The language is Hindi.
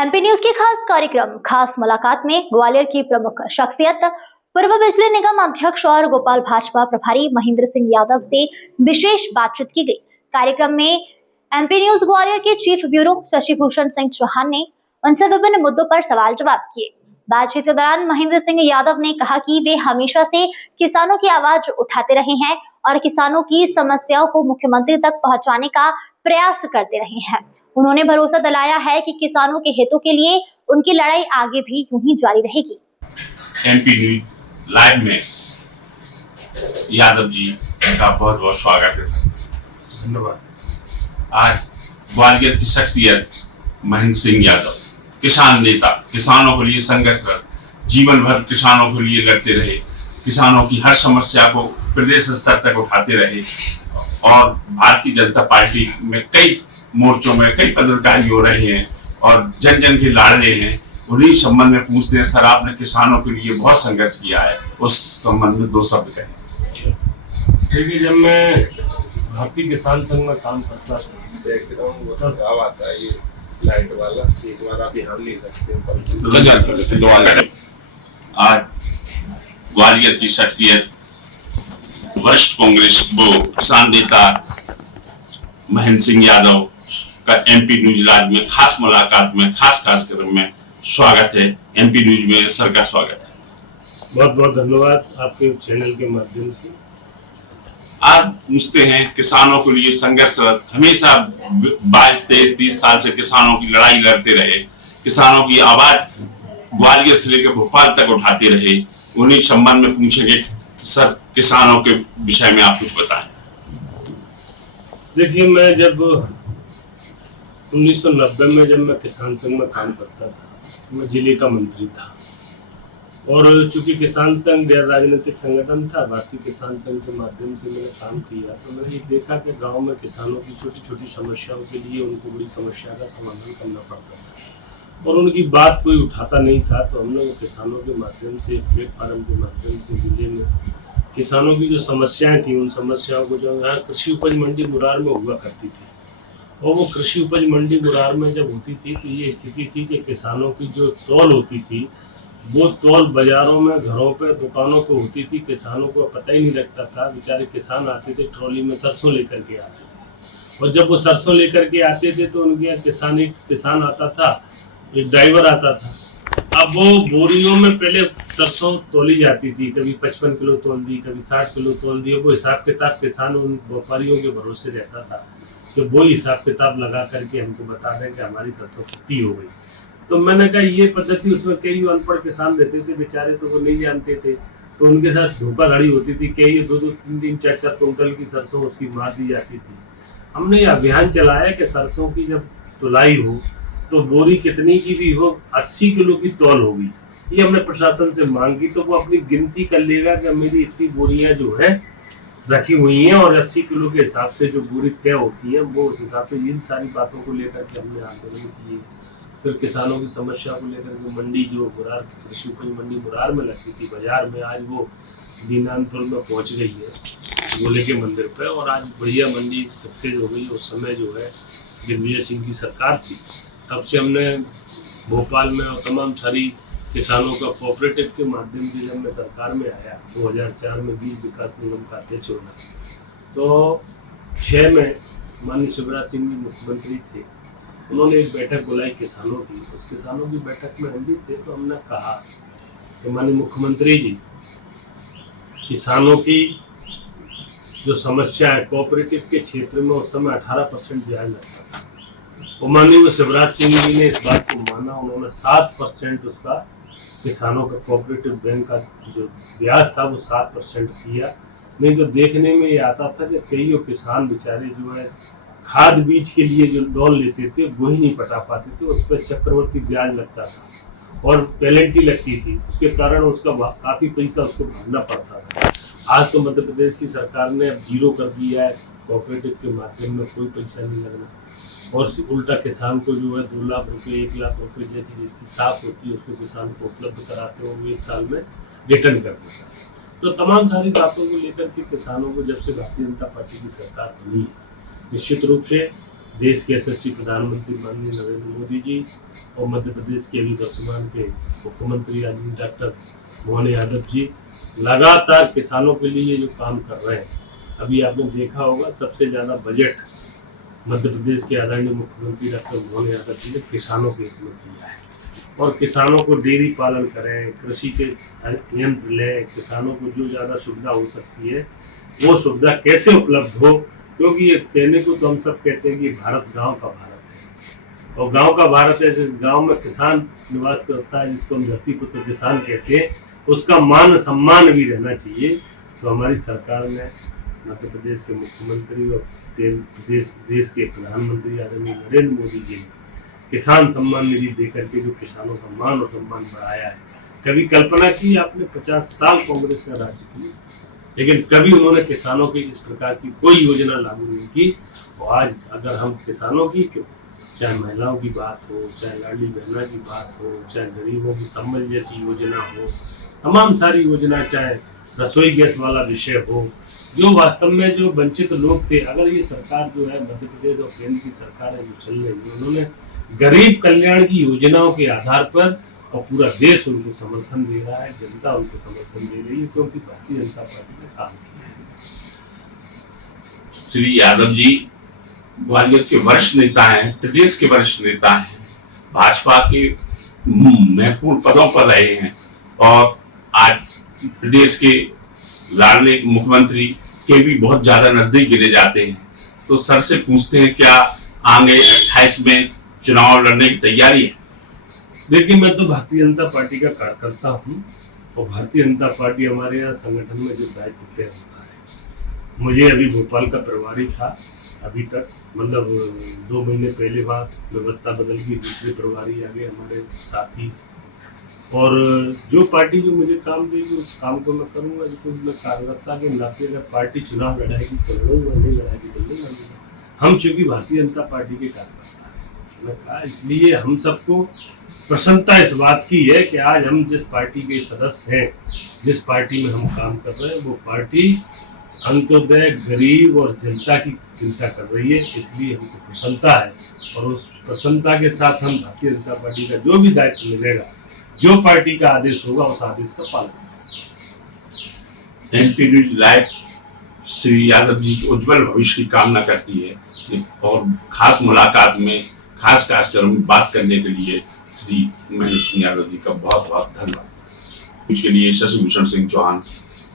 एमपी न्यूज के खास कार्यक्रम खास मुलाकात में ग्वालियर की प्रमुख शख्सियत पूर्व बिजली निगम अध्यक्ष और गोपाल भाजपा प्रभारी महेंद्र सिंह यादव से विशेष बातचीत की गई। कार्यक्रम में एमपी न्यूज ग्वालियर के चीफ ब्यूरो शशि भूषण सिंह चौहान ने उनसे विभिन्न मुद्दों पर सवाल जवाब किए। बातचीत के दौरान महेंद्र सिंह यादव ने कहा कि वे हमेशा से किसानों की आवाज उठाते रहे हैं और किसानों की समस्याओं को मुख्यमंत्री तक पहुंचाने का प्रयास करते रहे हैं। उन्होंने भरोसा दिलाया है कि किसानों के हितों के लिए उनकी लड़ाई आगे भी यूं ही जारी रहेगी। एमपी न्यूज लाइव में यादव जी का बहुत बहुत स्वागत है। धन्यवाद। आज ग्वालियर की शख्सियत महेंद्र सिंह यादव, किसान नेता, किसानों के लिए संघर्षरत, जीवन भर किसानों के लिए लड़ते रहे, किसानों की हर समस्या को प्रदेश स्तर तक उठाते रहे और भारतीय जनता पार्टी में कई मोर्चों में कई पदाधिकारी हो रहे हैं और जन जन के लाड़ रहे हैं। उन्हीं संबंध में पूछते हैं, सर आपने किसानों के लिए बहुत संघर्ष किया है, उस संबंध में दो शब्द कहें। देखिए, जब मैं भारतीय किसान संघ में काम करता था, लाइट वाला एक बार आप यहाँ ले सकते हैं। आज ग्वालियर की शख्सियत वरिष्ठ कांग्रेस किसान नेता महेंद्र सिंह यादव का एमपी न्यूज लाइव में खास मुलाकात में खास कार्यक्रम में स्वागत है। एमपी न्यूज में सर का स्वागत है। बहुत बहुत धन्यवाद आपके चैनल के माध्यम से। आज पूछते हैं, किसानों के लिए संघर्षरत, हमेशा 22, 23, 30 साल से किसानों की लड़ाई लड़ते रहे, किसानों की आवाज ग्वालियर से लेकर भोपाल तक उठाते रहे। उन्हीं संबंध में पूछेंगे, सर किसानों के विषय में आप कुछ बताएं। देखिए, मैं जब 1990 में जब मैं किसान संघ में काम करता था, मैं जिले का मंत्री था और चूंकि किसान संघ गैर राजनीतिक संगठन था, भारतीय किसान संघ के माध्यम से मैंने काम किया, तो मैंने ये देखा कि गांव में किसानों की छोटी छोटी समस्याओं के लिए उनको बड़ी समस्या का समाधान करना पड़ता था और उनकी बात कोई उठाता नहीं था। तो हम लोग किसानों के माध्यम से, प्लेटफार्म के माध्यम से जिले में किसानों की जो समस्याएं थी, उन समस्याओं को जो यहाँ कृषि उपज मंडी मुरार में हुआ करती थी और वो कृषि उपज मंडी मुरार में जब होती थी तो ये स्थिति थी कि किसानों की जो तौल होती थी वो तौल बाजारों में, घरों पे, दुकानों पे होती थी। किसानों को पता ही नहीं लगता था। बेचारे किसान आते थे, ट्रॉली में सरसों लेकर के आते थे और जब वो सरसों लेकर के आते थे तो उनके यहाँ किसान आता था, एक ड्राइवर आता था। अब वो बोरियों में पहले सरसों तोली जाती थी, कभी 55 किलो तोल दी, कभी 60 किलो तोल दी। वो हिसाब किताब किसान उन व्यापारियों के भरोसे रहता था कि वो हिसाब किताब लगा करके हमको बता दें कि हमारी सरसों कितनी हो गई। तो मैंने कहा ये पद्धति, उसमें कई अनपढ़ किसान रहते थे बेचारे, तो वो नहीं जानते थे, तो उनके साथ धोखाधड़ी होती थी कि ये 2-2, 3-3, 4-4 कुंटल की सरसों उसकी मार दी जाती थी। हमने ये अभियान चलाया कि सरसों की जब तुलाई हो तो बोरी कितनी की भी हो, 80 किलो की तौल होगी। ये हमने प्रशासन से मांग की तो वो अपनी गिनती कर लेगा कि मेरी इतनी बोरियां जो है रखी हुई हैं और 80 किलो के हिसाब से जो बोरी तय होती है वो उस हिसाब से। इन सारी बातों को लेकर के हमने आंदोलन किए। फिर किसानों की समस्या को लेकर के मंडी जो मुरार, कृषि उपज मंडी मुरार में लगती थी बाजार में, आज वो दीनानपुर में पहुंच गई है गोले के मंदिर पे और आज बढ़िया मंडी सक्सेस हो गई। उस समय जो है दिग्विजय सिंह की सरकार थी, तब से हमने भोपाल में और तमाम सारी किसानों का कोऑपरेटिव के माध्यम से जब मैं सरकार में आया 2004 में बीज विकास निगम का अध्यक्ष होना, तो 6 में माननीय शिवराज सिंह जी मुख्यमंत्री थे। उन्होंने एक बैठक बुलाई किसानों की। उस किसानों की बैठक में हम भी थे, तो हमने कहा कि माननीय मुख्यमंत्री जी, किसानों की जो समस्या है कोऑपरेटिव के क्षेत्र में उस समय 18% ब्याज लगता था और माननीय शिवराज सिंह जी ने इस बात को माना। उन्होंने 7% उसका किसानों का कोऑपरेटिव बैंक का जो ब्याज था वो 7% किया। नहीं तो देखने में ये आता था कि कई किसान बेचारे जो है खाद बीज के लिए जो लोन लेते थे वो ही नहीं पटा पाते थे, उस पर चक्रवर्ती ब्याज लगता था और पेनल्टी लगती थी। उसके कारण उसका काफी पैसा उसको भरना पड़ता था। आज तो मध्य प्रदेश की सरकार ने अब 0 कर दिया है, कोऑपरेटिव के माध्यम में कोई पैसा नहीं लगना और उल्टा किसान को जो है 2 लाख रुपए, 1 लाख रुपए जैसी जिसकी साख होती है उसको किसान को उपलब्ध कराते हो, वो 1 साल में रिटर्न कर देता है। तो तमाम सारी बातों को लेकर के किसानों को जब से भारतीय जनता पार्टी की सरकार बनी है, निश्चित रूप से देश के यशस्वी प्रधानमंत्री माननीय नरेंद्र मोदी जी और मध्य प्रदेश के अभी वर्तमान के मुख्यमंत्री आदरणीय डॉक्टर मोहन यादव जी लगातार किसानों के लिए जो काम कर रहे हैं। अभी आपने देखा होगा सबसे ज़्यादा बजट मध्य प्रदेश के आदरणीय मुख्यमंत्री डॉक्टर मोहन यादव जी ने किसानों के हित में किया है। और किसानों को डेयरी पालन करें, कृषि के यंत्र लें, किसानों को जो ज़्यादा सुविधा हो सकती है वो सुविधा कैसे उपलब्ध हो, क्योंकि ये कहने को तो हम सब कहते हैं कि भारत गांव का भारत है और गांव का भारत है। जिस गांव में किसान निवास करता है, जिसको हम धरती पुत्र किसान कहते हैं, उसका मान सम्मान भी रहना चाहिए। तो हमारी सरकार ने मध्य प्रदेश के मुख्यमंत्री और देश के प्रधानमंत्री आदरणीय नरेंद्र मोदी जी ने किसान सम्मान निधि देकर के जो किसानों का मान और सम्मान बढ़ाया है। कभी कल्पना की आपने 50 साल कांग्रेस ने राज्य की, लेकिन कभी उन्होंने किसानों की इस प्रकार की कोई योजना लागू नहीं की। और आज अगर हम किसानों की, चाहे महिलाओं की बात हो, चाहे लाडली बहना की बात हो, चाहे गरीबों की सम्मान जैसी योजना हो, तमाम सारी योजना, चाहे रसोई गैस वाला विषय हो, जो वास्तव में जो वंचित लोग थे, अगर ये सरकार जो है मध्य प्रदेश और केंद्र की सरकार है जो चल रही है, उन्होंने गरीब कल्याण की योजनाओं के आधार पर और पूरा देश उनको समर्थन दे रहा है, जनता उनको समर्थन दे रही है, क्योंकि भारतीय जनता पार्टी ने काम किया है। श्री यादव जी ग्वालियर के वरिष्ठ नेता हैं, प्रदेश के वरिष्ठ नेता हैं, भाजपा के महत्वपूर्ण पदों पर रहे हैं और आज प्रदेश के लाडले मुख्यमंत्री के भी बहुत ज्यादा नजदीक गिने जाते हैं। तो सर से पूछते हैं, क्या आगे 28 में चुनाव लड़ने की तैयारी है? देखिए, मैं तो भारतीय जनता पार्टी का कार्यकर्ता हूँ और भारतीय जनता पार्टी हमारे यहाँ संगठन में जो दायित्व तय होता है, मुझे अभी भोपाल का प्रभारी था अभी तक, मतलब 2 महीने पहले बाद व्यवस्था बदल गई, दूसरे प्रभारी आ गए हमारे साथी। और जो पार्टी जो मुझे काम देगी उस काम को मैं करूँगा। बिल्कुल मैं कार्यकर्ता के नाते अगर पार्टी चुनाव लड़ाएगी तो लड़ूंगा, नहीं लड़ाएगी तो नहीं लड़ूंगा। हम चूंकि भारतीय जनता पार्टी के कार्यकर्ता हैं, मैं कहा, इसलिए हम सबको प्रसन्नता इस बात की है कि आज हम जिस पार्टी के सदस्य हैं, जिस पार्टी में हम काम कर रहे हैं, वो पार्टी अंत्योदय, गरीब और जनता की चिंता कर रही है। इसलिए हमको प्रसन्नता है और उस प्रसन्नता के साथ हम भारतीय जनता पार्टी का जो भी दायित्व मिलेगा, जो पार्टी का आदेश होगा, उस आदेश का पालन करेंगे। एनपीडी लाइव श्री यादव जी के उज्जवल भविष्य की कामना करती है और खास मुलाकात में, खास कार्यक्रम में बात करने के लिए श्री महेंद्र सिंह यादव जी का बहुत बहुत धन्यवाद। इसके लिए शशि भूषण सिंह चौहान।